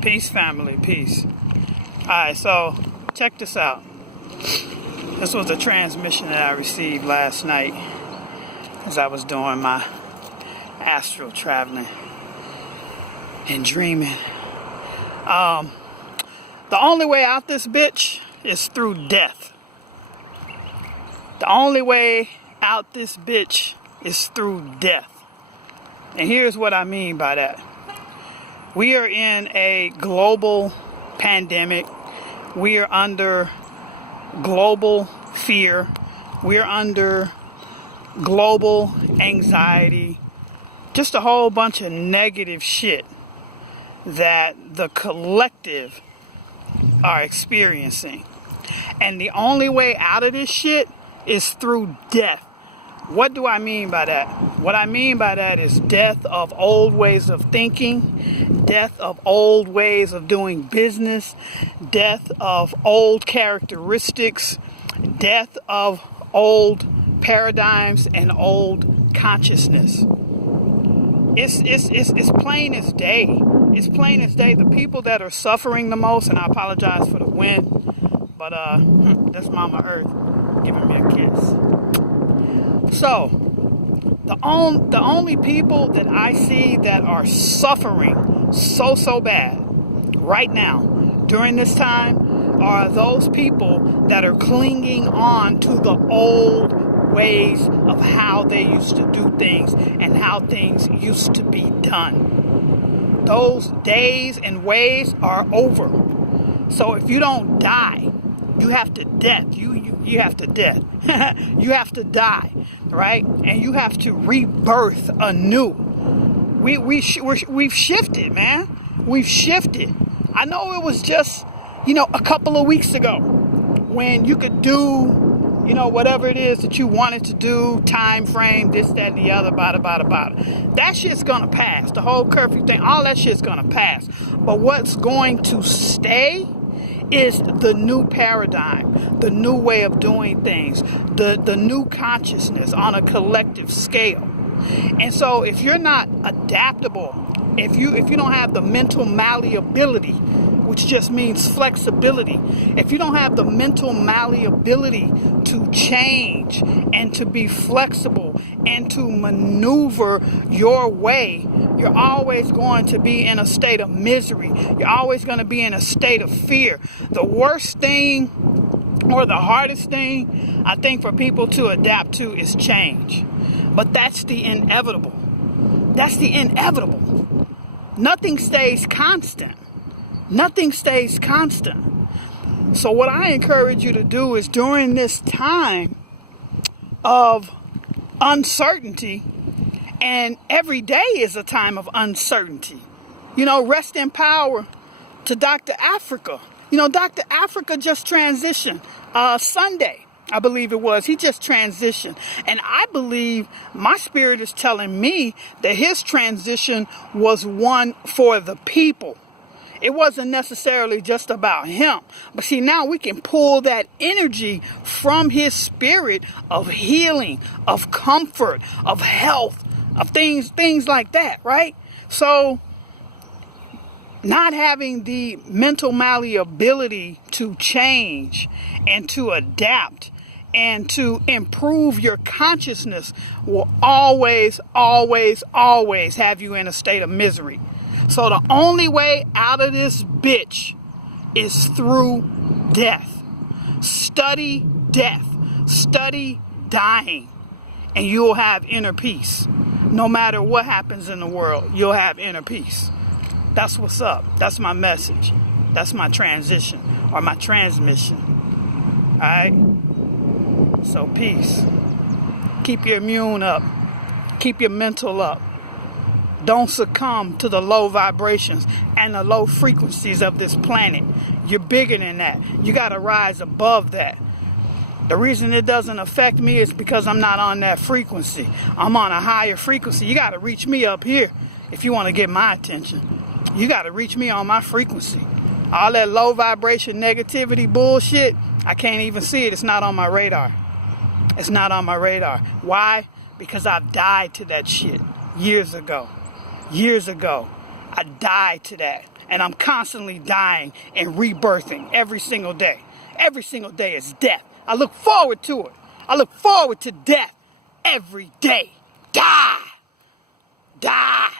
Peace, family, peace. Alright, so check this out. This was a transmission that I received last night as I was doing my astral traveling and dreaming. The only way out this bitch is through death. The only way out this bitch is through death. And here's what I mean by that. We are in a global pandemic. We are under global fear. We're under global anxiety. Just a whole bunch of negative shit that the collective are experiencing. And the only way out of this shit is through death. What do I mean by that? What I mean by that is death of old ways of thinking, death of old ways of doing business, death of old characteristics, death of old paradigms and old consciousness. It's plain as day. It's plain as day. The people that are suffering the most, and I apologize for the wind, but that's Mama Earth giving me a kiss. So, the only people that I see that are suffering so bad right now during this time are those people that are clinging on to the old ways of how they used to do things and how things used to be done. Those days and ways are over. So if you don't die, you have to death. You have to death. You have to die, right? And you have to rebirth anew. We've shifted, man. We've shifted. I know it was just, a couple of weeks ago when you could do, whatever it is that you wanted to do, time frame, this, that, and the other, bada. That shit's gonna pass. The whole curfew thing, all that shit's gonna pass. But what's going to stay is the new paradigm, the new way of doing things, the new consciousness on a collective scale. And so if you're not adaptable, if you don't have the mental malleability, which just means flexibility, if you don't have the mental malleability to change and to be flexible and to maneuver your way, you're always going to be in a state of misery. You're always going to be in a state of fear. The worst thing or the hardest thing, I think, for people to adapt to is change. But that's the inevitable. That's the inevitable. Nothing stays constant. Nothing stays constant. So what I encourage you to do is during this time of uncertainty, and every day is a time of uncertainty. Rest in power to Dr. Africa. Dr. Africa just transitioned Sunday, I believe it was. He just transitioned. And I believe my spirit is telling me that his transition was one for the people. It wasn't necessarily just about him. But see, now we can pull that energy from his spirit of healing, of comfort, of health, of things like that, right? So not having the mental malleability to change and to adapt and to improve your consciousness will always have you in a state of misery. So the only way out of this bitch is through death. Study death. Study dying. And you'll have inner peace. No matter what happens in the world, you'll have inner peace. That's what's up. That's my message. That's my transition or my transmission. Alright? So peace. Keep your immune up. Keep your mental up. Don't succumb to the low vibrations and the low frequencies of this planet. You're bigger than that. You got to rise above that. The reason it doesn't affect me is because I'm not on that frequency. I'm on a higher frequency. You got to reach me up here if you want to get my attention. You got to reach me on my frequency. All that low vibration negativity bullshit, I can't even see it. It's not on my radar. It's not on my radar. Why? Because I've died to that shit years ago. I died to that. And I'm constantly dying and rebirthing every single day. Every single day is death. I look forward to it. I look forward to death every day. Die. Die.